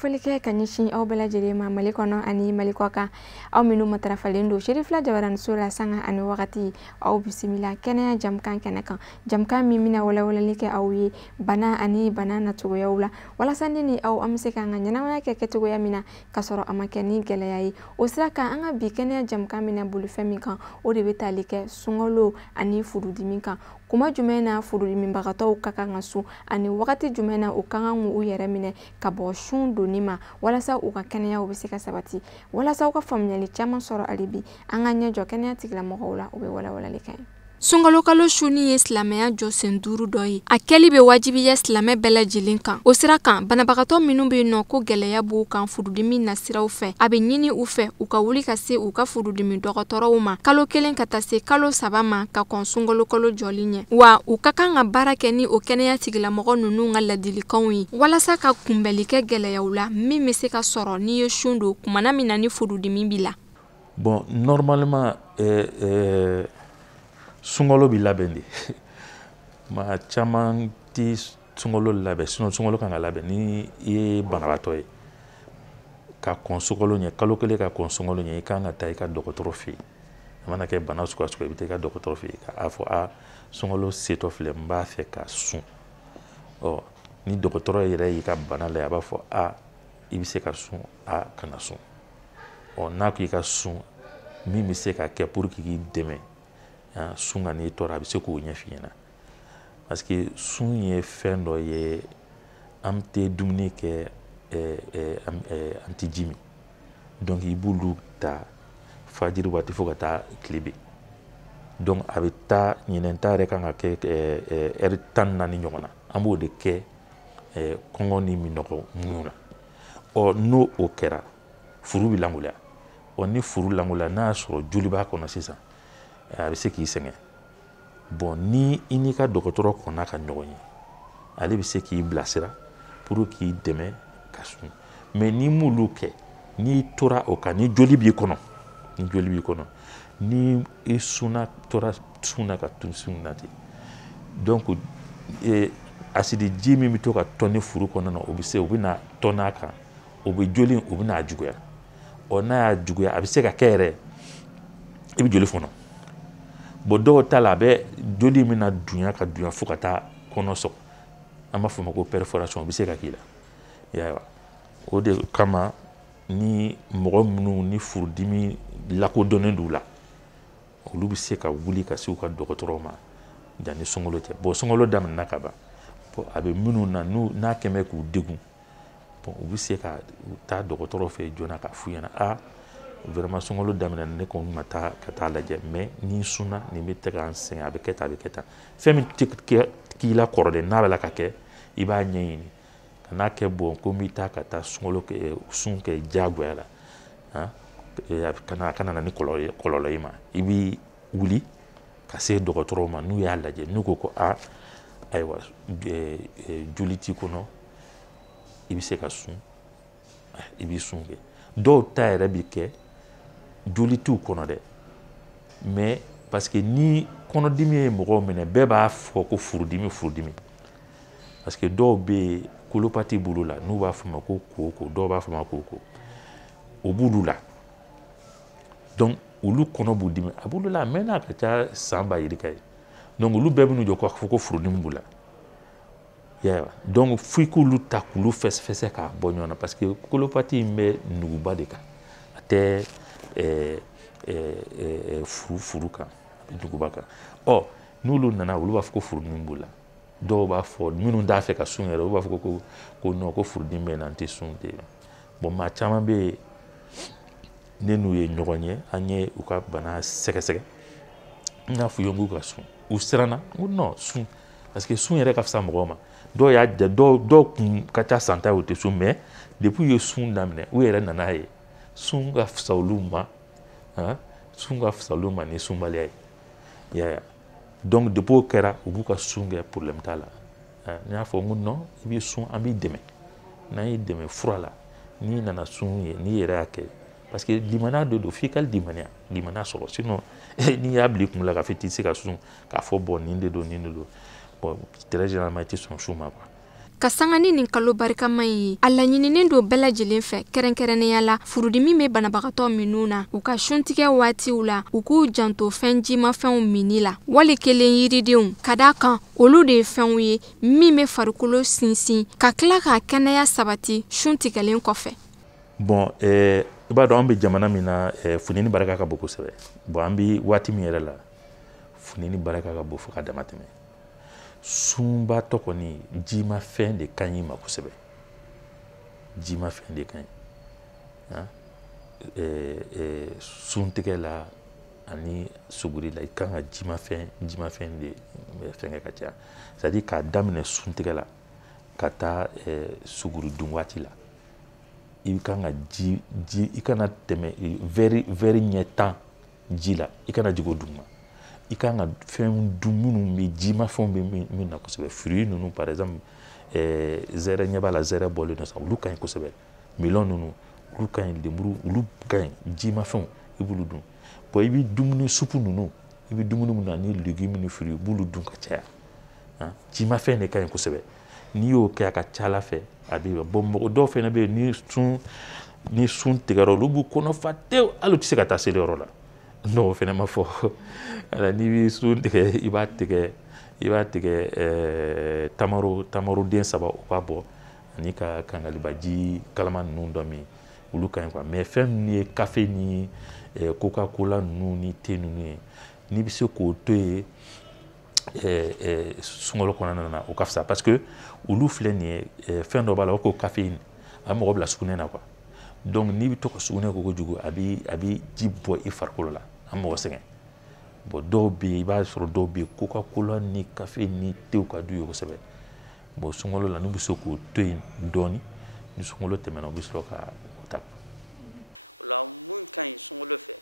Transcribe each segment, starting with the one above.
Folike kanyishi au bela jerema malikono ani malikoka au minu matarafalendo sherifla jabaran sura sanga ani wakati au bisimila kene jamkan kenekan jamkan mimina wala like au ye bana ani bana na tugo yaula wala sandini au amseka nganyana wana ke ketugo ya mina kasoro amakeni gele yayi osraka anga bi kene jamkan mina bulu femikan o de betalike sungolo ani furudimikan kuma jumena furudimibagato kaka ngasu ani wakati jumena ukanga ngu yere mine kabo shundu nima walasa uka kenya ubisika sabati walasa uka famnyali chama soro alibi anganya jo kenya tigla mogola ube wala leke Sungalo kalo shuni ye silamɛya jɔ sen 5 dɔ ye a kɛli bɛ wajibiya silamɛ bɛɛ lajɛlen kan o sira kan banabagatɔ minnu bɛ nɔ ko gɛlɛya b'u kan furudimi nasiraw fɛ a bɛ ɲini u fɛ u ka wuli ka se u ka furudimi dɔgɔtɔrɔw ma kalo 1 ka taa se kalo 3 ma ka kɔn sungalo kalo jɔli ɲɛ wa u ka kan ka baara kɛ ni o kɛnɛya tigilamɔgɔ ninnu ka ladilikanw ye walasa ka kunbɛli kɛ gɛlɛyaw la min bɛ se ka sɔrɔ n'i ye sun don kumana min na ni furudimi b'i la. Bon, normalement sungalo bi labɛn de ma caman ti sungalo labɛn sinon sungalo kan ka labɛn ni i ye banabaatɔ ye ka kɔn sungalo ɲɛ kalo 1 ka kɔn sungalo ɲɛ i kan ka taa i ka dɔgɔtɔrɔ fɛ yen a mana kɛ bana sugu o sugu i bɛ taa i ka dɔgɔtɔrɔ fɛ yen k'a fɔ sungalo setɔ filɛ n b'a fɛ ka sun ni dɔgɔtɔrɔ yɛrɛ y'i ka bana lajɛ a b'a fɔ i bɛ se ka sun kana sun n'a ko i ka sun min bɛ se ka kɛ pour que k'i dɛmɛ sun ka n'i tɔɔrɔ a bɛ se k'o ɲɛf'i ɲɛna parce que sun ye fɛn dɔ ye an tɛ dumuni kɛ an tɛ ji min donc i b'olu ta fajiri waati fo ka taa tile bin donc a bɛ taa ɲinɛnta yɛrɛ kan ka kɛ heure 14 ɲɔgɔn na an b'o de kɛ kɔngɔ ni minɔgɔ minnu na n'o kɛra furu bɛ lankolonya ni furu lankolonya n'a y'a sɔrɔ joli b'a kɔnɔ sisan a bɛ se k'i sɛgɛn bon ni i n'i ka dɔgɔtɔrɔ kɔnna ka ɲɔgɔn ye ale bɛ se k'i bilasira pour k'i dɛmɛ ka sun mais ni m'olu kɛ n'i tora o kan ni joli b'i kɔnɔ ni i sunna tora sun na ka tun sun na ten donc asidi ji min bɛ to ka tɔn ni furu kɔnɔna na o bɛ na tɔn n'a kan o bɛ joli o bɛ n'a juguya n'a y'a juguya a bɛ se ka kɛ yɛrɛ i bɛ joli fɔnɔ bon dɔw ta la a bɛ joli min na dunya ka dunya fo ka taa kɔnɔ sɔgɔ an b'a fɔ o ma ko perforation o bɛ se ka k'i la y'a o de kama ni mɔgɔ minnu ni furudimi lakodɔnnen d'u la olu bɛ se ka wuli ka se u ka dɔgɔtɔrɔ ma yanni sunkalo cɛ bon sunkalo daminɛna ka ban bon a bɛ minnu na n'a kɛmɛ k'u degun bon u bɛ se ka taa dɔgɔtɔrɔ fɛ joona k'a f'u ɲɛna vraiment sunkalo daminɛ ne kɔni ma taa ka taa lajɛ mais ni sunna nin bɛ tɛ k'an sɛgɛn a bɛ kɛ tan fɛn min tɛ k'i la kɔrɔlen n'a bɛ la ka kɛ i b'a ɲɛɲini ka n'a kɛ bon ko n bɛ taa ka taa sun kɛ diyagoya la ka na ni kɔlɔlɔ ye ma i b'i wuli ka se dɔgɔtɔrɔw ma n'u y'a lajɛ n'u ko ayiwa joli t'i kɔnɔ i bɛ se ka sun i b'i sun kɛ dɔw ta yɛrɛ bɛ kɛ joli t'u kɔnɔ dɛ mais parce que ni kɔnɔdimi ye mɔgɔw minɛ bɛɛ b'a fɔ ko furudimi parce que dɔw bɛ yen kolopati b'olu la n'u b'a fɔ ma ko koko dɔw b'a fɔ ma ko koko o b'olu la donc olu kɔnɔ b'u dimi a b'olu la mais n'a ka ca san ba yirika ye donc olu bɛɛ bɛ n'u jɔ k'a fɔ ko furudimi b'u la donc f'i k'olu ta k'olu fɛsɛfɛsɛ k'a bɔ ɲɔgɔn na parce que kolopati in bɛ nuguba de kan a tɛ furu kan a bɛ nuguba kan n'olu nana olu b'a fɔ ko furudimi b'u la dɔw b'a fɔ minnu t'a fɛ ka sun yɛrɛ olu b'a fɔ ko non ko furudimi bɛ na n tɛ sun ten bon maa caman bɛ yen ne n'u ye ɲɔgɔn ye an ye u ka bana sɛgɛsɛgɛ n y'a f'u ye k'u ka sun u siranna n ko non sun parce que sun yɛrɛ ka fisa mɔgɔw ma dɔw y'a jɛ dɔw kun ka ca san ta ye u tɛ sun mais depuis u ye sun daminɛ u yɛrɛ nan'a ye sun ka fisa olu ma ni sunbaliya ye i y'a ye donc depuis o kɛra u b'u ka sun kɛ problème t'a la n y'a fɔ n ko non i bɛ sun an b'i dɛmɛ n'an y'i dɛmɛ fura la n'i nana sun ye n'i yɛrɛ y'a kɛ parce que limana do f'i ka limana sɔrɔ sinon n'i y'a bila i kun la k'a fɔ i tɛ se ka sun k'a fɔ bon nin de don bon très généralement i tɛ sɔn sun ma quoi. Ka sanga ni nin kalo barikama ye a laɲininen don bɛɛ lajɛlen fɛ kɛrɛnkɛrɛnnenya la furudimi bɛ banabagatɔ minnu na u ka suntigɛ waatiw la u k'u janto fɛn jimafɛnw minni la wali kelen yiridenw ka d'a kan olu de ye fɛnw ye min bɛ farikolo sinsin ka tila ka kɛnɛya sabati suntigɛlen kɔfɛ. Bon i b'a dɔn an bɛ jamana min na funini barika ka bon kosɛbɛ bon an bɛ waati min yɛrɛ la funini barika ka bon fo ka dama tɛmɛ. Sunbatɔ kɔni jimafɛn de ka ɲi ma kosɛbɛ jimafɛn de ka ɲi suntigɛ la ani suguri la i kan ka jimafɛn de fɛnkɛ ka caya c'est à dire k'a daminɛ suntigɛ la ka taa suguri dun waati la i kan ka ji i kana tɛmɛ verre ɲɛ 10 ji la i kana jigin o duguma i kan ka fɛn dun minnu bɛ jimafɛnw bɛ min na kosɛbɛ fruits ninnu par exemple zɛrɛ ɲɛ b'a la zɛrɛ bɔlen don sisan olu ka ɲi kosɛbɛ melon ninnu olu ka ɲi lemuru olu ka ɲi jimafɛnw i b'olu dun bon i bɛ dumuni supu ninnu i bɛ dumuni minnu na ni légumes ni fruits i b'olu dun ka caya jimafɛn de ka ɲi kosɛbɛ n'i y'o kɛ a ka ca ala fɛ a bɛ bon mɔgɔ dɔw fana bɛ yen ni sun tigɛra olu b'u kɔnɔ fa tewu hali u tɛ se ka taa seliyɔrɔ la n'o fana ma fɔ n'i bɛ sun tigɛ i b'a tigɛ tamaro den 3 o b'a bɔ ani ka kangalibaji kalama ninnu dɔ min olu ka ɲi quoi mais fɛn ninnu ye café ni coca cola ninnu ni thé ninnu ye n'i bɛ se k'o to yen sunkalo kɔnɔna na o ka fisa parce que olu filɛ nin ye fɛn dɔ b'a la o ko caféine a bɛ mɔgɔ bila sugunɛ na quoi donc n'i bɛ to ka sugunɛ ko kojugu a bɛ ji bɔ i farikolo la a mɔgɔ sɛgɛn bon dɔw bɛ yen i b'a sɔrɔ dɔw bɛ yen coca cola ni café ni thé ka d'u ye kosɛbɛ bon sunkalo la n'u bɛ se k'o to yen dɔɔni ni sunkalo tɛmɛna u bɛ sɔrɔ ka o ta. O la mun ka ɲi sunkalo fɛ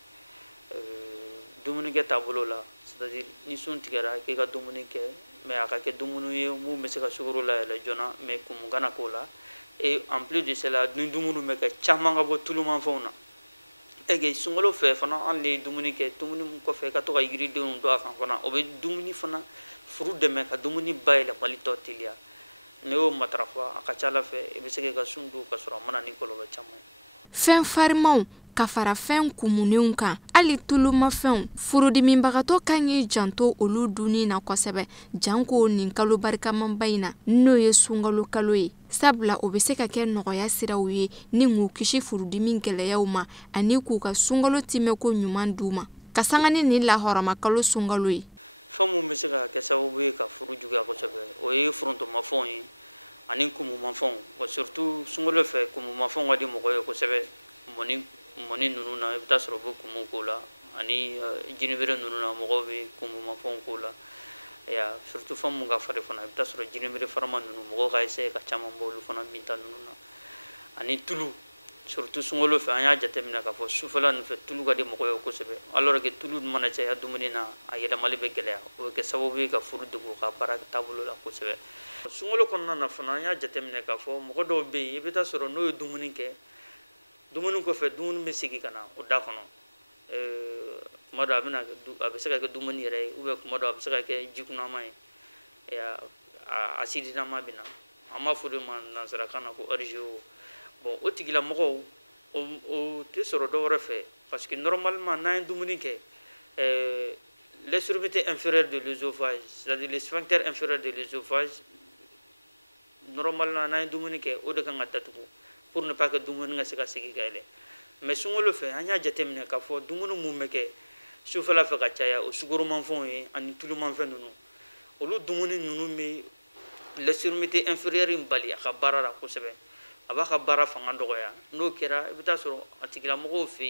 dumunikɛ taabolo la c'est-à-dire ni sun tigɛra k'i ka dumuni kɛ mais a ka kɛ dumuni ye mun bɛ se ka sukaro layɛlɛ joona mais kumu kana k'o la et en plus de cela ni dumuni bɛ kɛ caman ka bɔ tulumafɛnw na ege sunkalo fɛ fana an de ye dumuni kɛ dumuni min kɔfɛ ka to ka yiridenw don a kan fana o bɛ dumuni fana furu dɛmɛ ka dumuni bayɛlɛmali tɔ teliya n'i y'o matarafa a ka ca ala fɛ i bɛ se k'i ka sun dun ka sɔrɔ a mana ni kɔlɔlɔ caman ye. Fɛn farimanw ka fara fɛn kumunenw kan hali tulumafɛnw furudimibagatɔ kan k'i janto olu dunni na kosɛbɛ janko nin kalo barikamanba in na n'o ye sunkalo kalo ye sabula o bɛ se ka kɛ nɔgɔya siraw ye ni k'u kisi furudimi gɛlɛyaw ma ani k'u ka sunkalo timɛko ɲuman d'u ma ka sanga ni nin lahɔrɔma kalo sunkalo ye. Fɛn mun bɛ se ka kɛ sababu ye ka furu juguya kosɛbɛ o ye forontomafɛnw ye ani kumumafɛnw bon surtout sunkalo fɛ kumumafɛnw ka di mɔgɔ ye kosɛbɛ mɔni ninnu na i bɛ taa sɔrɔ u bɛ kumu k'o la ani jinɛbere ninnu na mɔgɔw bɛ kumumafɛnw k'o la surtout fɛn mun ka farin fana i bɛ taa sɔrɔ jinɛbere farima ninnu mɔgɔw ka essayer ka caman bɔ olu fana min ta ninnu na ani tulu surtout sunkalo fɛ an y'a jateminɛ k'a fɔ sufɛla ninnu fɛ tulu ka di mɔgɔ ye kosɛbɛ alors que tulu mana caya dumuni na a yɛlɛmali bɛ gɛlɛya o bɛ kɛ sababu ye ka furu degun ka baara taabolo la kosɛbɛ. Sunkalo kɔnɔna na fana an y'a jateminɛ k'a fɔ mɔgɔ dɔw bɛ yen i bɛ taa sɔrɔ n'o ye dumuni kɛ dumuni kɔfɛ dumuni bɛ segin ka na o da kɔnɔ kuma dɔ a bɛ se ka kɛ dumuni yɛrɛ ye ou bien kuma dɔ a bɛ se ka kɛ jikunama ye acidinama bɛ na an b'a fɔ o de ma nanzarakan na ko RGO bon o tigilamɔgɔw o tɛ sɔrɔ dɔ wɛrɛ fɛ parce que normalement n'an ye dumuni kɛ l'extrémité inférieure de l'œsophage c'est-à-dire le sphincter inférieur de l'œsophage normalement n'an ye dumuni kɛ o de kan ka datugu pour ne pas que dumuni ka se ka segin ka yɛlɛ mais sunkalo fɛ an y'a jateminɛ k'a fɔ dumuni mun bɛ kɛ sufɛla fɛ ka caya o sukoromafɛnw ye ani tulumafɛn ninnu olu dumuni ninnu bɛ l'extrémité inférieure in bali a ka baara la kosɛbɛ a b'a ka baara fanga dɔgɔya n'o kɛra i bɛ taa sɔrɔ a tigilamɔgɔw fɛ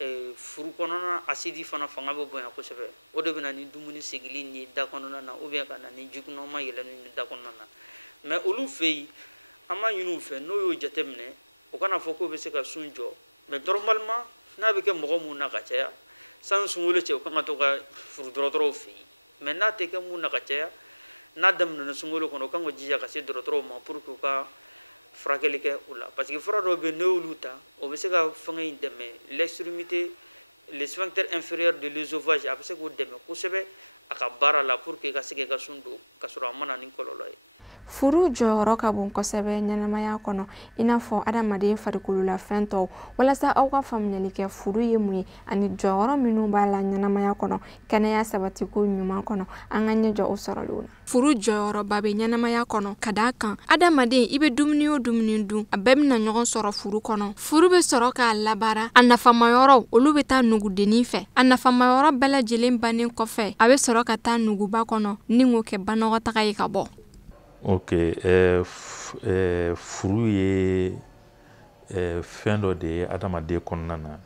yen furu kɔnɔna asidi fana fanga bɛ bonya kosɛbɛ o de bɛ na ni dumuni segili ni da kɔnɔna na ou bien ka na ni jikunama yɛlɛnni ni da kɔnɔna na mais olu fɛ yen an b'a ɲini u fɛ n'o y'o jateminɛ o kana fɔ k'o bɛ se ka sun jɔ mais normalement n'a bɛ kɛ mɔgɔ mun na ka caya sanni sunkalo cɛ o kan ka to ka furu dɔgɔtɔrɔw fɛ yen mais n'a tɛ kɛ mun na ka caya n'a daminɛna sunkalo kɔnɔ o kan ka jija ka se dɔgɔtɔrɔw ma pour que u ka furakɛli kɛ o la parce que fura dɔw bɛ n'o y'olu ta o bɛ se ka fɛngɛ in dɛmɛ l'extrémité le sphincter inférieur de l'œsophage a bɛ se k'o dɛmɛ kosɛbɛ a ka baara la pour que ka se k'i ka sun don ka sɔrɔ a ma na ni kɔlɔlɔ ye. Furu jɔyɔrɔ ka bon kosɛbɛ ɲɛnamaya kɔnɔ i n'a fɔ adamaden farikolo la fɛn tɔw walasa aw ka faamuyali kɛ furu ye mun ye ani jɔyɔrɔ minnu b'a la ɲɛnamaya kɔnɔ kɛnɛya sabatiko ɲuman kɔnɔ an ka ɲɛjɔ o sɔrɔlenw na. Furu jɔyɔrɔba bɛ ɲɛnamaya kɔnɔ ka d'a kan adamaden i bɛ dumuni o dumuni dun a bɛɛ bɛna ɲɔgɔn sɔrɔ furu kɔnɔ. Furu bɛ sɔrɔ k'a labaara a nafamayɔrɔw olu bɛ taa nugudennin fɛ a nafamayɔrɔ bɛɛ lajɛlen bannen kɔfɛ a bɛ sɔrɔ ka taa nuguba kɔnɔ ni k'o kɛ banakɔtaga ye ka bɔ. Ok, furu ye fɛn dɔ de ye adamaden kɔnɔna na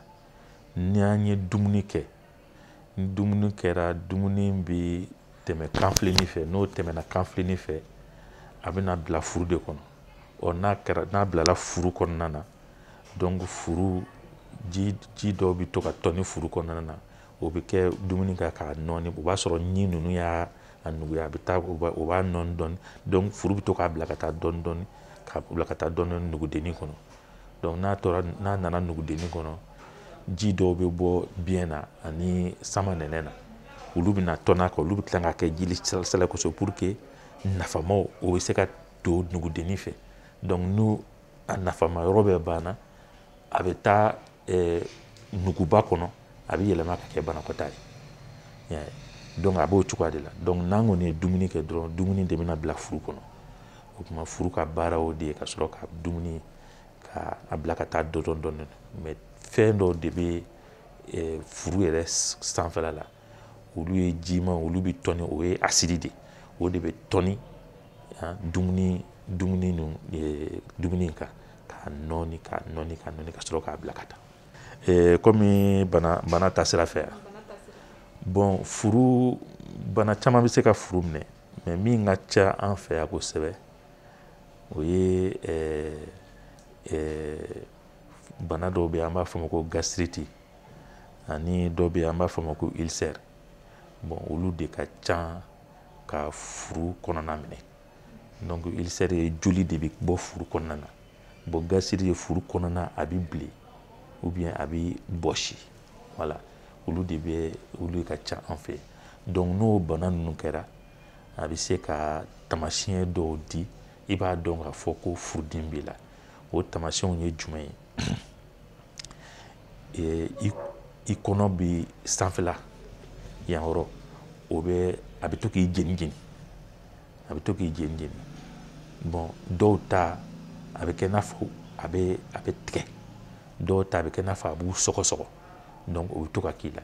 ni an ye dumuni kɛ ni dumuni kɛra dumuni bɛ tɛmɛ kanfilenni fɛ n'o tɛmɛna kanfilenni fɛ a bɛna bila furu de kɔnɔ n'a bilala furu kɔnɔna na donc furu ji dɔw bɛ to ka tɔni furu kɔnɔna na o bɛ kɛ dumuni kan k'a nɔɔni o b'a sɔrɔ ɲi ninnu y'a a nuguya a bɛ taa o b'a nɔɔni dɔɔni donc furu bɛ to k'a bila ka taa dɔɔni dɔɔni k'a bila ka taa dɔɔni dɔɔni nugudennin kɔnɔ donc n'a nana nugudennin kɔnɔ ji dɔw bɛ bɔ biyɛn na ani sama nɛnɛ na olu bɛna tɔn'a kan olu bɛ tila k'a kɛ jeli salasala kosɛbɛ pour que nafamaw o bɛ se ka don nugudennin fɛ donc n'o a nafama yɔrɔ bɛɛ banna a bɛ taa nuguba kɔnɔ a bɛ yɛlɛma ka kɛ banakɔtaa ye donc a b'o cogoya de la donc n'an kɔni ye dumuni kɛ dɔrɔn dumuni de bɛna bila furu kɔnɔ o tuma furu ka baara o de ye ka sɔrɔ ka dumuni ka bila ka taa dɔɔni dɔɔni mais fɛn dɔw de bɛ furu yɛrɛ sanfɛla la olu ye jiman olu bɛ tɔni o ye acide de o de bɛ tɔni dumuni kan k'a nɔɔni ka sɔrɔ k'a bila ka taa komi bana taasira fɛ yan bon furu bana caman bɛ se ka furu minɛ mais min ka ca an fɛ yan kosɛbɛ o ye bana dɔw bɛ yen an b'a fɔ o ma ko gastrite ani dɔw bɛ yen an b'a fɔ o ma ko ulcère bon olu de ka ca ka furu kɔnɔna minɛ donc ulcère ye joli de bɛ bɔ furu kɔnɔna na bon gastrite ye furu kɔnɔna a bɛ bilen ou bien a bɛ bɔsi voilà olu ka ca an fɛ donc n'o bana ninnu kɛra a bɛ se ka taamasiyɛn dɔw di i b'a dɔn k'a fɔ ko furudimi b'i la o taamasiyɛnw ye jumɛn ye i kɔnɔ bɛ sanfɛla yan yɔrɔ a bɛ to k'i jeni jeni bon dɔw ta a bɛ kɛ i n'a fɔ a bɛ tigɛ dɔw ta a bɛ kɛ i n'a fɔ a b'u sɔgɔsɔgɔ donc o bɛ to ka k'i la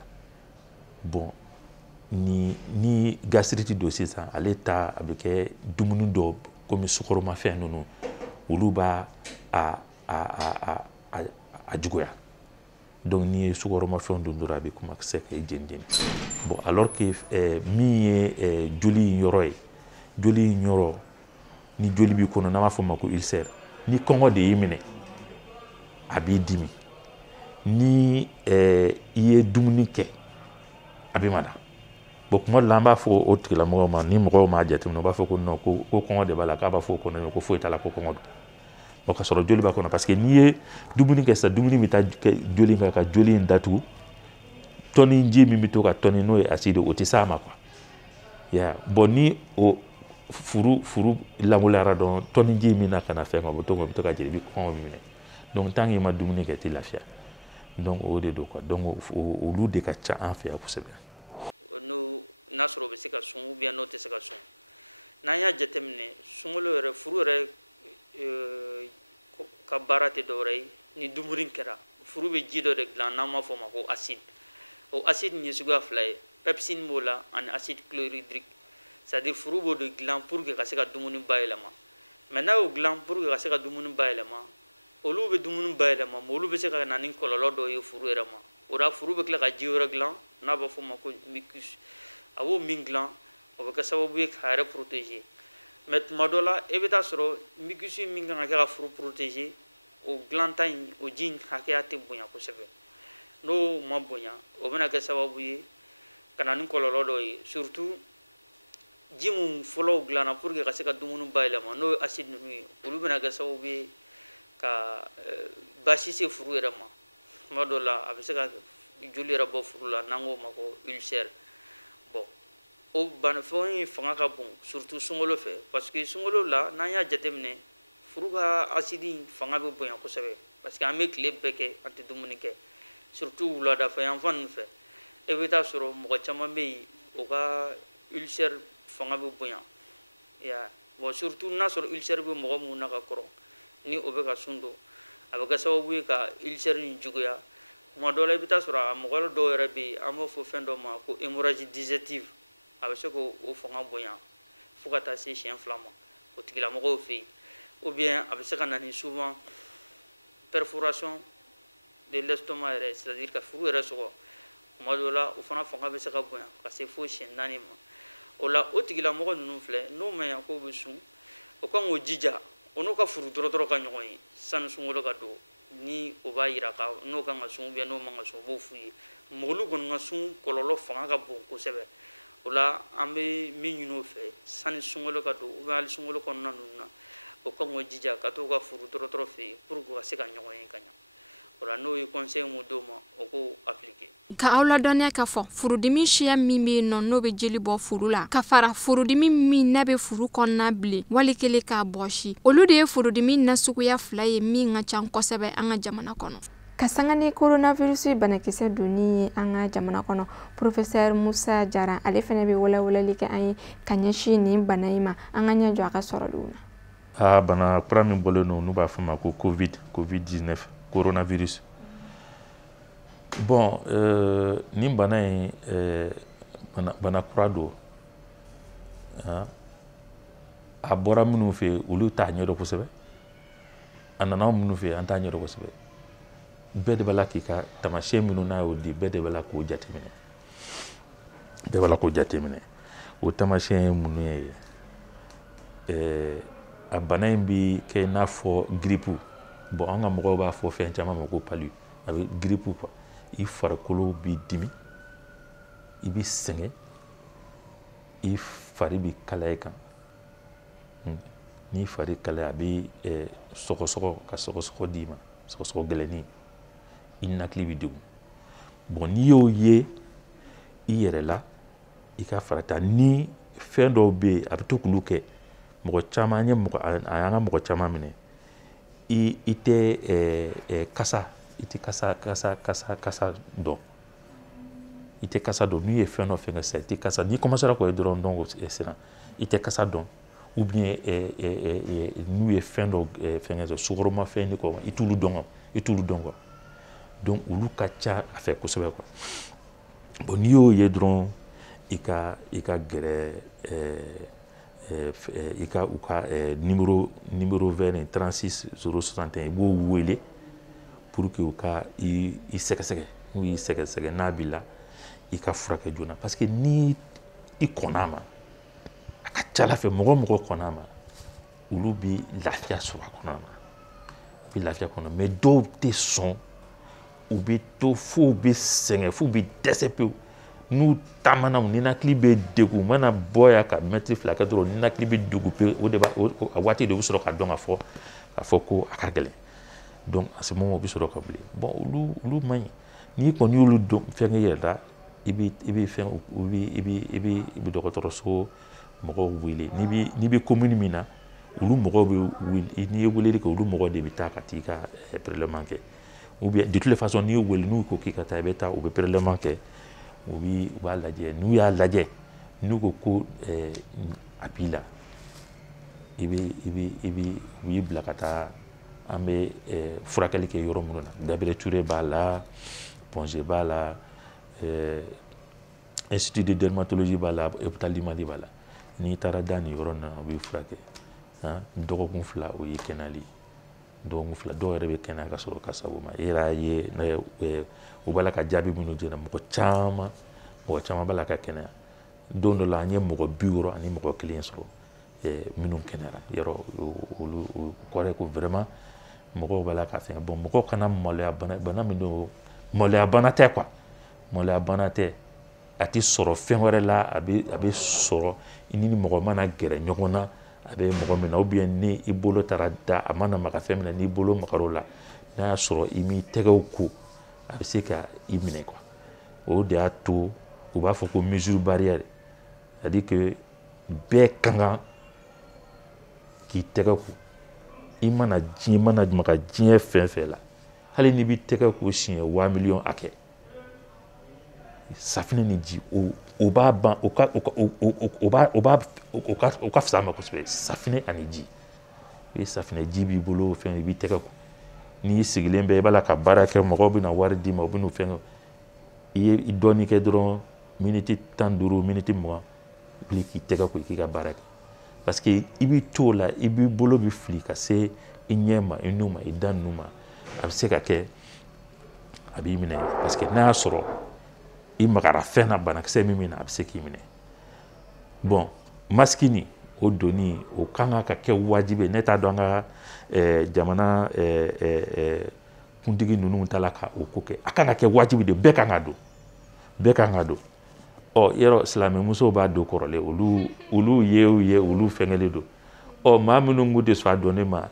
bon ni gastrite don sisan ale ta a bɛ kɛ dumuni dɔw komi sukaromafɛn ninnu olu b'a juguya donc n'i ye sukaromafɛn dun dɔrɔn a bɛ commencer ka jeni bon alors que min ye joli in yɔrɔ ye ni joli b'i kɔnɔ n'an b'a fɔ o ma ko ulcère ni kɔngɔ de y'i minɛ a b'i dimi ni i ye dumuni kɛ a bɛ mada bon kuma dɔ la an b'a fɔ o tigilamɔgɔw ma ni mɔgɔw m'a jateminɛ u b'a fɔ ko non ko kɔngɔ de b'a la k'a b'a fɔ o kɔnɔ ko foyi t'a la ko kɔngɔ don bon ka sɔrɔ joli b'a kɔnɔ parce que n'i ye dumuni kɛ sisan dumuni bɛ taa kɛ joli in kan ka joli in datugu tɔni ji min bɛ to ka tɔni n'o ye acide o tɛ s'a ma quoi bon ni o furu langoloyara dɔrɔn tɔni ji min na ka na fɛn kan o bɛ to ka jeli bi kɔngɔ minɛ donc tant que i ma dumuni kɛ i tɛ lafiya donc o de don quoi donc olu de ka ca an fɛ yan kosɛbɛ. n'a sɔrɔ o bɛ se ka sun ou bien n'o tɛ se ka sun n'an y'a jateminɛ sunkalo yɛrɛ furu yɛrɛ ka baara tɛ dɔwɛrɛ ye ni dumuni kɛra furu bɛ ji dɔ de dilan n'an b'a fɔ o ma ko acide o acide nin ye suguya fila ye pepsine b'o la ani acide chlorhydrique c'est à dire furu b'o de dilan pour que ka se ka dumuni bayɛlɛma mais n'a y'o dilan pour que ka se ka dumuni bayɛlɛma olu bɛ dumuni bayɛlɛma mais olu bɛ se ka na ni kɔlɔlɔ dɔ ye furu yɛrɛ ma o la furu bɛ tila ka ji wɛrɛ dilan n'a b'a fɔ o ma ko mucus a b'o min dilan o bɛ kɛ sababu ye k'a yɛrɛ protéger mais tuma dɔ la e bɛ taa sɔrɔ mucus min kan ka kɛ ka furu protéger o dilanta in o ji in hakɛya tɛ bonya kosɛbɛ n'o ma bonya o bɛna kɛ sababu ye ka na ni kɔlɔlɔ dɔ ye surtout ji mun fɔlɔw dilanna pour que ka se ka dumuni bayɛlɛma n'o ye acide ninnu ye olu bɛna kɛ sababu ye ka basi se furu yɛrɛ ma tuma dɔ la a bɛ se ka joli yɛrɛ bɔ furu la n'an k'o ma ko ulcère bon o banafɛn in fanga ka bon surtout sunkalo fɛ parce que sunkalo la n'an y'a jateminɛ furu ka acide fanga bɛ bonya kosɛbɛ parce que an bɛ tile bɛɛ kɛ an tɛ dumuni kɛ surtout wuladafɛ yanfan ninnu fɛ e bɛ taa sɔrɔ mɔgɔ caman bɛ yen o ka ulcère fanga bɛ bonya bon surtout n'a sɔrɔ ulcère bɛ mɔgɔ mun na ka kɔrɔ ni o bɛ ka sun don a bɛ kɛ sababu ye ka ulcère in juguya tuma dɔ la i bɛ taa sɔrɔ a mɔgɔ dɔw yɛrɛ bɛ yen an b'o fɔ fɛn dɔ ma ko hémorragie digestive a bɛ se k'o fanga bonya fo ka taa se siɲɛ 2 ma o tigilamɔgɔw fɛ yen ou bien a bɛ se ka na ni souvent perforation de l'estomac yɛrɛ c'est-à-dire ka furu yɛrɛ sɔgɔ tuma dɔ la o fana fanga bɛ se ka bonya ka se fo siɲɛ 4 ma o la o tigilamɔgɔ ninnu filɛ n'o ma ɲɛ k'o bɛ sun o kan k'o jija o n'o ka furu dɔrɔtɔrɔ ka ɲɔgɔn ye sani sunkalo ka don ni o b'a yira ka n'o kan ka sun ou bien n'o man ka sun o b'o f'u ye mɔgɔlu kɔni ka sun kɔlɔlɔ fanga ka bon kosɛbɛ o la an bɛ min ɲini o fɛ sani sunkalo ka don ou bien hali sunkalo kɔnɔna ninnu na o kan k'o jija ka t'o ka furu dɔrɔtɔrɔ fɛ yen pour que ka se ka ɲɔgɔn ye ka ɲa o la n'o ye conseil mun d'o ma o k'o appliquer. Ka aw ladɔnniya k'a fɔ furudimi siya min bɛ yen nɔ n'o bɛ jeli bɔ furu la ka fara furudimi min n'a bɛ furu kɔnɔna bilen wali kelen k'a bɔsi olu de ye furudimi nasuguya 2 ye min ka ca kosɛbɛ an ka jamana kɔnɔ. Ka sanga ni coronavirus banakisɛ donni ye an ka jamana kɔnɔ professeur Musa Jara ale fana bɛ walawalali kɛ an ye ka ɲɛsin nin bana in ma an ka ɲɛ jɔ a ka sɔrɔliw na. Bana kura min bɔlen don n'u b'a fɔ ma ko covid-19 coronavirus. Bon nin bana in bana kura don a bɔra minnu fɛ olu t'a ɲɛdɔn kosɛbɛ a nana minnu fɛ an t'a ɲɛdɔn kosɛbɛ bɛɛ de b'a la k'i ka taamasiyɛn minnu n'a y'o di bɛɛ de b'a la k'o jateminɛ bɛɛ b'a la k'o jateminɛ o taamasiyɛn ye minnu ye a bana in bi kɛ i n'a fɔ grippe bon an ka mɔgɔw b'a fɔ fɛn caman ma ko palu a bɛ grippe quoi i farikolo b'i dimi i b'i sɛgɛn i fari bɛ kalaya i kan n'i fari kalaya a bɛ sɔgɔsɔgɔ ka sɔgɔsɔgɔ d'i ma sɔgɔsɔgɔ gɛlɛnnin i nakili bɛ degun bon n'i y'o ye i yɛrɛ la i ka farata ni fɛn dɔw bɛ yen a bɛ to k'olu kɛ mɔgɔ caman a y'an ka mɔgɔ caman minɛ i tɛ kasa i tɛ kasa dɔn i tɛ kasa dɔn n'u ye fɛn dɔ fɛn kɛ sisan i tɛ kasa n'i commencera k'o ye dɔrɔn sisan i tɛ kasa dɔn ou bien n'u ye fɛn dɔ fɛn kɛ sukaromafɛn ni kɔ i t'olu dɔn quoi donc olu ka ca a fɛ kosɛbɛ quoi bon n'i y'o ye dɔrɔn i ka gɛrɛ i ka u ka numéro vert 36 061 i b'o wele pour que u ka i sɛgɛsɛgɛ n'u y'i sɛgɛsɛgɛ n'a b'i la i ka furakɛ joona parce que ni i kɔnna a ma a ka ca ala fɛ mɔgɔ kɔnna a ma olu bɛ lafiya sɔrɔ a kɔnɔna na u bɛ lafiya kɔnɔ mais dɔw tɛ sɔn u bɛ to f'u bɛ sɛgɛn f'u bɛ dɛsɛ pewu n'u taamana u ninakili bɛ degun u mana bɔ yan ka mɛtiri 2 kɛ dɔrɔn ninakili bɛ degun pewu o de b'a a waati de bɛ sɔrɔ ka dɔn k'a fɔ ko a ka gɛlɛn donc à ce moment u bɛ sɔrɔ ka wuli bon olu man ɲi n'i kɔni y'olu dɔn fɛn kɛ yɛrɛ la i bɛ dɔgɔtɔrɔso mɔgɔw wele n'i bɛ commune min na olu mɔgɔw bɛ wele n'i ye weleli kɛ olu mɔgɔw de bɛ taa ka t'i ka prélèvement kɛ ou bien de toutes les façons n'i ye wele n'u ko k'i ka taa i bɛ taa u bɛ prélèvement kɛ u b'a lajɛ n'u y'a lajɛ n'u ko ko a b'i la u b'i bila ka taa an bɛ furakɛli kɛ yɔrɔ minnu na Gabriel Touré b'a la Ponge b'a la Institut de dermatologie b'a la hôpital du Mali b'a la n'i taara da nin yɔrɔ na u b'i furakɛ dɔgɔkun 2 o ye kɛnɛyali dɔgɔkun 2 dɔw yɛrɛ bɛ kɛnɛya ka sɔrɔ ka sabu ma e yɛrɛ ye u b'a la ka jaabi minnu di mɔgɔ caman b'a la ka kɛnɛya don dɔ la an ye mɔgɔ 50 ani mɔgɔ 1 sɔrɔ minnu kɛnɛyara yɔrɔ olu kɔrɔ ko vraiment mɔgɔw b'a la ka fɛn bon mɔgɔw kana maloya bana min don maloya bana tɛ quoi maloya bana tɛ a tɛ sɔrɔ fɛn wɛrɛ la a bɛ sɔrɔ i ni mɔgɔ mana gɛrɛ ɲɔgɔn na a bɛ mɔgɔ min na ou bien ni i bolo taara da a mana maga fɛn min na n'i bolo magar'o la n'a y'a sɔrɔ i m'i tɛgɛw ko a bɛ se ka i minɛ quoi o de y'a to u b'a fɔ ko mesure barrière c'est-à-dire que bɛɛ ka kan k'i tɛgɛ ko i mana maga diɲɛ fɛn fɛn la hali n'i b'i tɛgɛ ko siɲɛ 1 million hakɛ safinɛ ni ji o b'a ban o ka fisa ma kosɛbɛ safinɛ ani ji i safinɛ ji b'i bolo fɛn i b'i tɛgɛ ko n'i sigilen bɛ i b'a la ka baara kɛ mɔgɔw bɛna wari d'i ma u bɛn'u fɛn i ye dɔɔnin kɛ dɔrɔn miniti 15 miniti 20 wuli k'i tɛgɛ ko i k'i ka baara kɛ parce que i b'i to o la i b'i bolo bɛ fili ka se i ɲɛ ma i nu ma i da nu ma a bɛ se ka kɛ a b'i minɛ parce que n'a y'a sɔrɔ i magara fɛn na banakisɛ min na a bɛ se k'i minɛ bon masque nin o donni o kan ka kɛ wajibi ye ne t'a dɔn an ka jamana kuntigi ninnu ta la ka o ko kɛ a kan ka kɛ wajibi de bɛɛ kan ka don bɛɛ kan ka don ɔ yɔrɔ silamɛmusow b'a don kɔrɔlen olu ye olu fɛngɛlen don ɔ maa minnu kun tɛ sɔn a dɔnni ma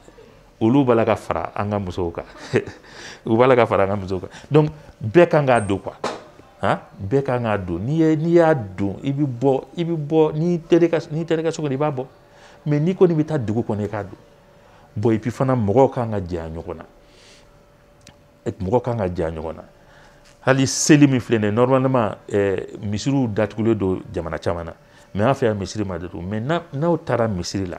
olu b'a la ka fara an ka musow kan u b'a la ka fara an ka musow kan donc bɛɛ kan k'a don quoi han bɛɛ kan k'a don n'i y'a don i bɛ bɔ n'i terikɛ so kɔnɔ i b'a bɔ mais n'i kɔni bɛ taa dugu kɔnɔ i k'a don bon et puis fana mɔgɔw kan ka janya ɲɔgɔn na hali seli min filɛ nin ye normalement misiriw datugulen don jamana caman na mais an fɛ yan misiri ma datugu mais n'aw taara misiri la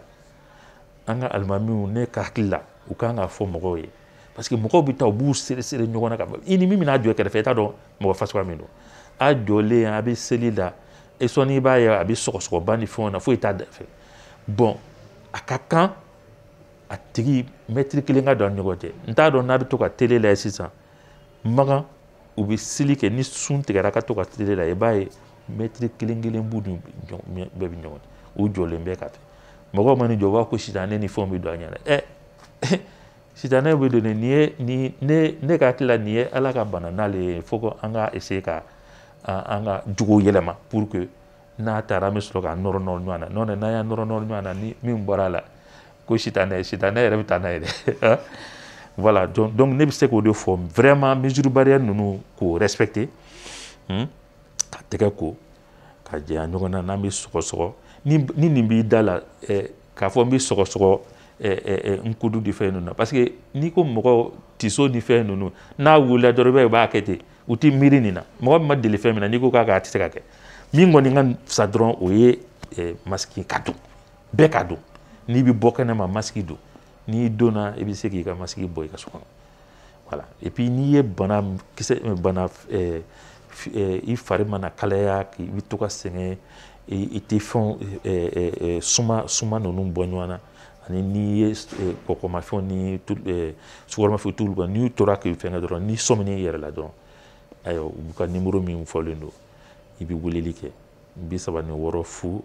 an ka alimamiw ne ka hakili la u kan k'a fɔ mɔgɔw ye parce que mɔgɔw bɛ taa u b'u sere ɲɔgɔn na ka bɔ i ni min bɛna jɔ kɛrɛfɛ i t'a dɔn mɔgɔ fasuguya min don a jɔlen a bɛ seli la et sɔnni i b'a ye a bɛ sɔgɔsɔgɔba ni fɛnw na foyi t'a fɛ bon a ka kan a tigi mɛtiri kelen ka don a ni ɲɔgɔn cɛ n t'a dɔn n'a bɛ to ka télé lajɛ sisan magan u bɛ seli kɛ ni sun tigɛra ka to ka télé lajɛ i b'a ye mɛtiri kelen b'u ni bɛɛ bɛ ɲɔgɔn u jɔlen bɛɛ ka fɛ mɔgɔw ma ni jɔ u b'a ko sitanɛ ni fɛnw bɛ don a ɲɛ na sitanɛ bɛ don ne ka hakili la nin ye ala ka bana n'ale ye fo ko an ka essayer ka an ka jogo yɛlɛma pour que n'a taara an bɛ sɔrɔ ka nɔrɔ ɲɔgɔn na n'o tɛ n'an y'a nɔrɔ ɲɔgɔn na ni min bɔra a la ko sitanɛ yɛrɛ bɛ taa n'a ye dɛ voilà donc ne bɛ se k'o de fɔ vraiment mesure barrière ninnu k'o respecter ka tɛgɛ ko ka jɛya ɲɔgɔn na n'an bɛ sɔgɔsɔgɔ ni nin b'i da la k'a fɔ n bɛ sɔgɔsɔgɔ n kudu di fɛn ninnu na parce que n'i ko mɔgɔ tiso ni fɛn ninnu n'a wulila dɔrɔn i b'a ye u b'a kɛ ten u tɛ miiri nin na mɔgɔ min ma deli fɛn min na n'i ko k'a kɛ a tɛ se ka kɛ min kɔni ka fisa dɔrɔn o ye masque ka don bɛɛ ka don n'i bɛ bɔ kɛnɛma masque don n'i donna i bɛ se k'i ka masque bɔ i ka so kɔnɔ voilà et puis n'i ye bana i fari mana kalaya k'i bɛ to ka sɛgɛn i tɛ fɛn suma ninnu bɔ ɲɔgɔn na ani n'i ye kɔkɔmafɛnw ni sukaromafɛnw t'olu kan n'i tora k'i fɛngɛ dɔrɔn ni sɔmina i yɛrɛ la dɔrɔn ayiwa u ka numéro min fɔlen don i bɛ weleli kɛ 36 fu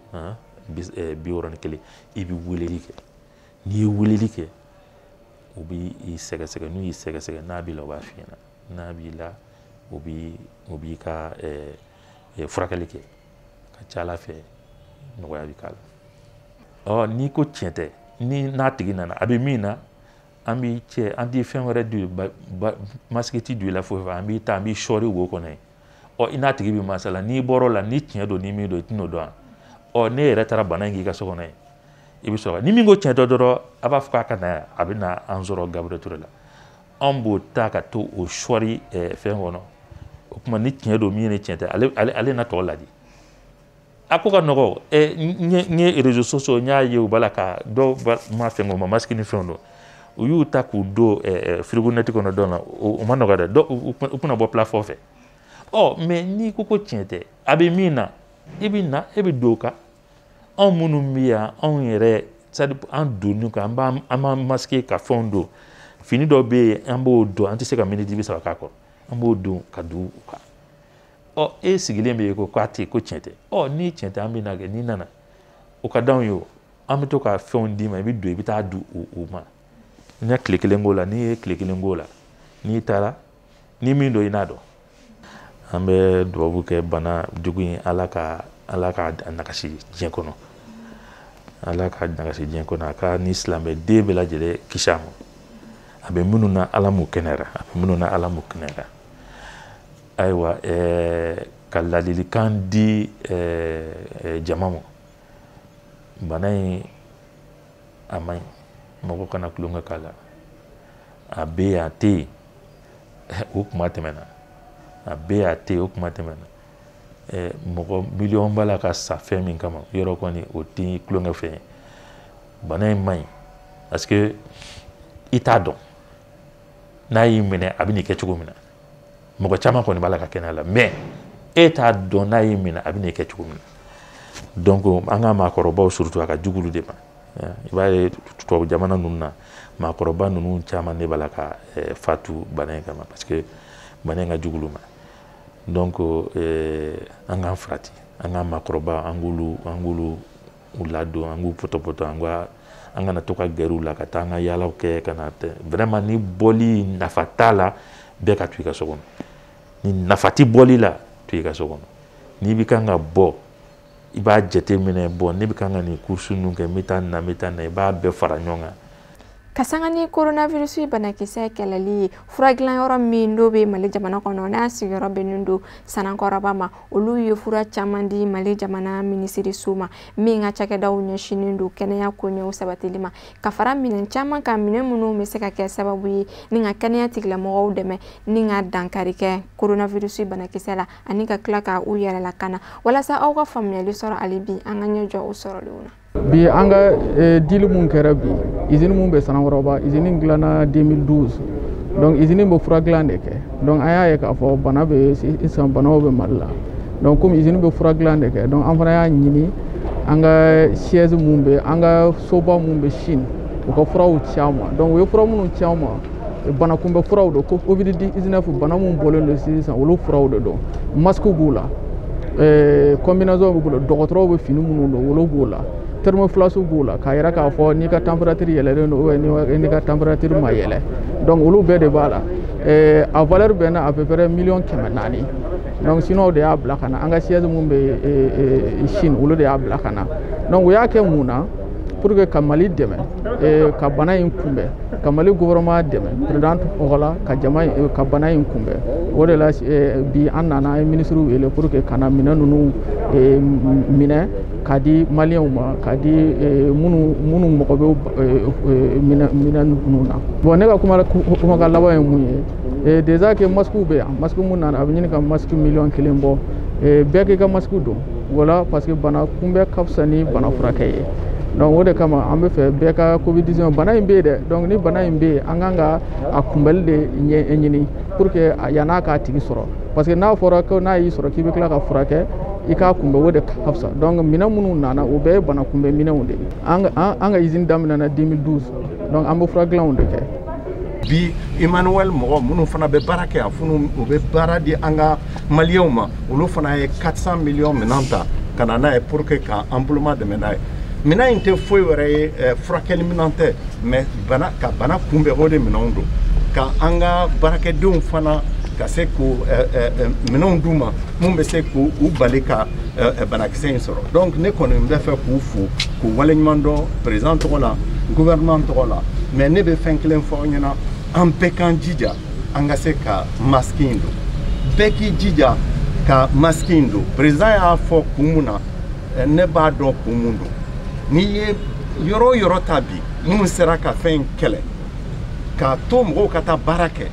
61 i bɛ weleli kɛ n'i ye weleli kɛ u b'i sɛgɛsɛgɛ n'u y'i sɛgɛsɛgɛ n'a b'i la u b'a f'i ɲɛna n'a b'i la u b'i ka furakɛli kɛ ka ca Ala fɛ nɔgɔya bɛ k'a la n'i ko tiɲɛ tɛ n'a tigi nana a bɛ min na an b'i cɛ an tɛ fɛn wɛrɛ don masque tɛ don i la foyi an b'i ta an b'i sɔɔri wo kɔnɔ yen i n'a tigi bɛ masala n'i bɔr'o la ni tiɲɛ don ni min don i tɛn'o dɔn ne yɛrɛ taara bana in k'i ka so kɔnɔ yen i bɛ sɔrɔ ni min ko tiɲɛ dɔrɔn a b'a fɔ k'a ka na yan a bɛ na an sɔrɔ Gabriel Touré la anw b'o ta ka to o sɔɔri fɛn kɔnɔ o tuma ni tiɲɛ don min ni tiɲɛ tɛ ale na tɔgɔ ladi a ko ka nɔgɔ n ye réseaux sociaux n y'a ye u b'a la ka dɔw ma fɛn o ma masque ni fɛnw don u y'u ta k'u don frigonette kɔnɔ dɔn na o ma nɔgɔ dɛ u tɛna bɔ plafond fɛ mais n'i ko tiɲɛ tɛ a bɛ min na i bɛ na e bɛ don o kan anw minnu bɛ yan anw yɛrɛ an donni kan an b'an masquer ka fɛnw don fini dɔ bɛ yen an b'o don an tɛ se ka miniti 30 k'a kɔrɔ an b'o don ka dugu u kan e sigilen bɛ yen ko k'a tɛ ko tiɲɛ tɛ ni tiɲɛ tɛ an bɛ na kɛ n'i nana o ka d'anw ye o an bɛ to ka fɛnw d'i ma i bɛ don i bɛ taa di u ma n ye tile kelen k'o la n'i ye tile kelen k'o la n'i taara ni min don i n'a dɔn an bɛ dubabu kɛ bana jugu in ala ka nagasi diɲɛ kɔnɔ, ala ka nagasi diɲɛ kɔnɔ, a ka ni silamɛ den bɛɛ lajɛlen kisi a ma. A bɛ minnu na ala m'u kɛnɛyara, a bɛ minnu na ala m'u kɛnɛyara. Ayiwa ka ladilikan di jama ma, bana in a man ɲi, mɔgɔ kana tulonkɛ k'a la. A bɛ yen a tɛ yen, o kuma tɛmɛna. A bɛ yen a tɛ yen, o kuma tɛmɛna. Mɔgɔ miliyɔn b'a la ka sa fɛn min kama, yɔrɔ kɔni o tɛ tulonkɛ fɛn ye. Bana in man ɲi parce que i t'a dɔn n'a y'i minɛ a bɛ n'i kɛ cogo min na. Mɔgɔ caman kɔni b'a la ka kɛnɛya la, mais e t'a dɔn n'a y'i minɛ a bɛ n'i kɛ cogo min na. Donc an ka maakɔrɔbaw surtout a ka jugu olu de ma. I b'a ye tubabu jamana ninnu na maakɔrɔba ninnu caman de b'a la ka fatu bana in kama parce que bana in ka jugu olu ma. Donc an k'an farati, an ka maakɔrɔba an k'olu ladon, an k'u pɔtɔpɔtɔ, an kana to ka gɛrɛ u la ka taa an ka yaalaw kɛ ka na vraiment ni bɔli nafa t'a la bɛɛ ka to i ka so kɔnɔ. Ni nafa tɛ bɔli la to i ka so kɔnɔ. N'i bɛ kan ka bɔ i b'a jateminɛ bɔ ne bɛ kan ka nin course ninnu kɛ n bɛ taa nin na i b'a bɛɛ fara ɲɔgɔn kan. Ka sanga ni coronavirus banakisɛ kɛlɛli ye, fura dilanyɔrɔ min n'o bɛ Mali jamana kɔnɔ n'a sigiyɔrɔ bɛnnen don Sanakɔrɔba ma, olu ye fura caman di Mali jamana minisiriso ma min ka cakɛdaw ɲɛsinnen don kɛnɛya koɲɛw sabatili ma, ka fara minɛn caman kan, minɛn minnu bɛ se ka kɛ sababu ye ni ka kɛnɛya tigilamɔgɔw dɛmɛ ni ka dankari kɛ coronavirus banakisɛ la ani ka tila ka u yɛrɛ lakana. Walasa aw ka faamuyali sɔrɔ hali bi an ka ɲɛjɔ o sɔrɔlenw na. Bi an ka dili mun kɛra bi, usine mun bɛ Sanakɔrɔba, usine dilanna 2012, donc usine bɛ fura dilan de kɛ, donc an y'a ye k'a fɔ bana bɛ sisan banaw bɛ Mali la, donc comme usine bɛ fura dilan de kɛ, donc an fana y'a ɲini an ka siège mun bɛ, an ka soba mun bɛ Chine, u ka furaw ci an ma, donc u ye fura minnu ci an ma, bana kunbɛ furaw don, ko Covid-19 bana mun bɔlen don sisan olu furaw de don, masque b'u la, combinaison b'u bolo, dɔgɔtɔrɔw bɛ fini minnu don olu b'u la. Thermoflash b'u la k'a yira k'a fɔ n'i ka température yɛlɛlen don n'i ka température ma yɛlɛ, donc olu bɛɛ de b'a la. A valeur bɛnna à peu près 400 000, donc sinon o de y'a bila ka na, an ka siège mun bɛ Chine olu de y'a bila ka na, donc u y'a kɛ mun na pour que ka Mali dɛmɛ ka bana in kunbɛn, ka Mali gouvernement dɛmɛ, président Ogola ka bana in kunbɛn. O de la bi an nana an ye ministre wele pour que ka na minɛn ninnu minɛ k'a di maliyɛnw ma, k'a di minnu mɔgɔ bɛ minɛn ninnu na. Bon ne ka kumakan laban ye mun ye, déjà que masque bɛ yan, masque mun nana a bɛ ɲini ka masque 1 000 000 bɔ, bɛɛ k'i ka masque don, voilà parce que bana kunbɛn ka fisa ni bana furakɛ ye. Donc o de kama an bɛ fɛ bɛɛ ka Covid-19 bana in bɛ yen dɛ, donc ni bana in bɛ yen an kan ka a kunbɛli de ɲini pour que yan'a k'a tigi sɔrɔ, parce que n'a fɔra ko n'a y'i sɔrɔ k'i bɛ tila ka furakɛ i k'a kunbɛn o de ka fisa. Donc minɛn minnu nana o bɛɛ ye bana kunbɛn minɛnw de ye. An ka usine daminɛna 2012, donc an bɛ fura dilanw de kɛ. Bi Emmanuel mɔgɔ minnu fana bɛ baara kɛ yan funu u bɛ baara di an ka maliyɛnw ma, olu fana ye 400 millions minɛn ta ka na n'a ye pour que ka emploiement dɛmɛ n'a ye. Minɛn in tɛ foyi wɛrɛ ye furakɛli minɛn tɛ, mais ka bana kunbɛn o de minɛnw don, ka an ka baarakɛdenw fana ka se k'u minɛnw d'u ma mun bɛ se k'u bali ka banakisɛ in sɔrɔ. Donc ne kɔni n bɛ fɛ k'u fo k'u waleɲuman dɔn président tɔgɔ la, gouvernement tɔgɔ la, mais ne bɛ fɛn kelen fɔ aw ɲɛna, an bɛɛ k'an jija an ka se ka masque in don, bɛɛ k'i jija ka masque in don. Président y'a fɔ kun mun na, ne b'a dɔn kun mun don. N'i ye yɔrɔ o yɔrɔ ta bi minnu sera ka fɛn in kɛlɛ, ka to mɔgɔw ka taa baara kɛ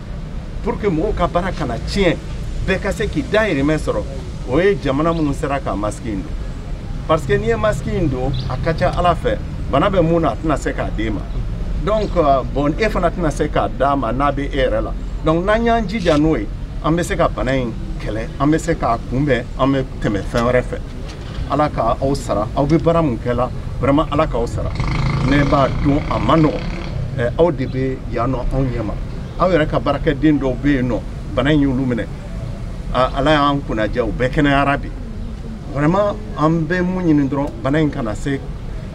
pour que mɔgɔw ka baara kana tiɲɛ, bɛɛ ka se k'i dahirimɛ sɔrɔ, o ye jamana minnu sera ka masque in don. Parce que n'i ye masque in don a ka ca Ala fɛ bana bɛ mun na a tɛna se k'a d'e ma, donc bon e fana tɛna se k'a d'a ma n'a bɛ e yɛrɛ la. Donc n'an y'an jija n'o ye an bɛ se ka bana in kɛlɛ, an bɛ se k'a kunbɛn, an bɛ tɛmɛ fɛn wɛrɛ fɛ. Ala ka aw sara, aw bɛ baara mun kɛ la, vraiment Ala k'aw sara. Ne b'a dɔn a ma nɔgɔn, aw de bɛ yan nɔ anw ɲɛma, aw yɛrɛ ka baarakɛden dɔw bɛ yen nɔ bana in y'olu minɛ, Ala y'an kunnadiya u bɛɛ kɛnɛyara bi. Vraiment an bɛ mun ɲini dɔrɔn bana in kana se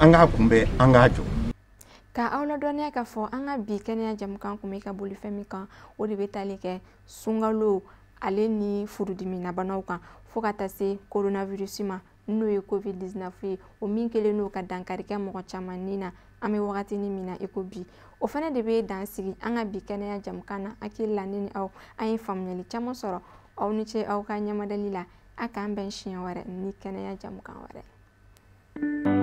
an k'a kunbɛn, an k'a jɔ. Ka aw ladɔnniya k'a fɔ an ka bi kɛnɛya jamukan kun bɛ ka boli fɛn min kan o de bɛ tali kɛ sunkalo ale ni furudimi na banaw kan fo ka taa se coronavirus ma n'o ye covid-19 ye o min kelen n'o ka dankari kɛ mɔgɔ caman ni na an bɛ wagatini min na i ko bi o fana de bɛ dan sigi an ka bi kɛnɛya jamukan na hakili la ne ni aw an ye faamuyali caman sɔrɔ aw ni ce aw ka ɲɛmadali la a k'an bɛn siɲɛ wɛrɛ ni kɛnɛya jamukan wɛrɛ